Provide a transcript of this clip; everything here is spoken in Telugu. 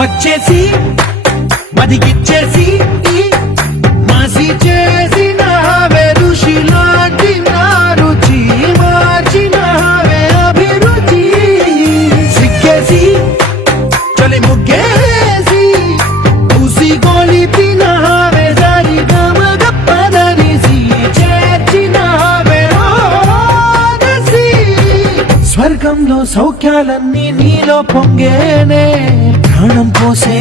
వచ్చేసి మదిగిచ్చేసి మాసి చేసిన ఋషిలాంటి నా రుచి మార్చిన అభిరుచి సిగ్గేసి చలి ముగ్గేసి ఉసి గోలిపిన దారి గమగప్పదనిసి చేర్చిన స్వర్గంలో సౌఖ్యాలన్నీ నీలో పొంగేనే ప్రాణం పోసే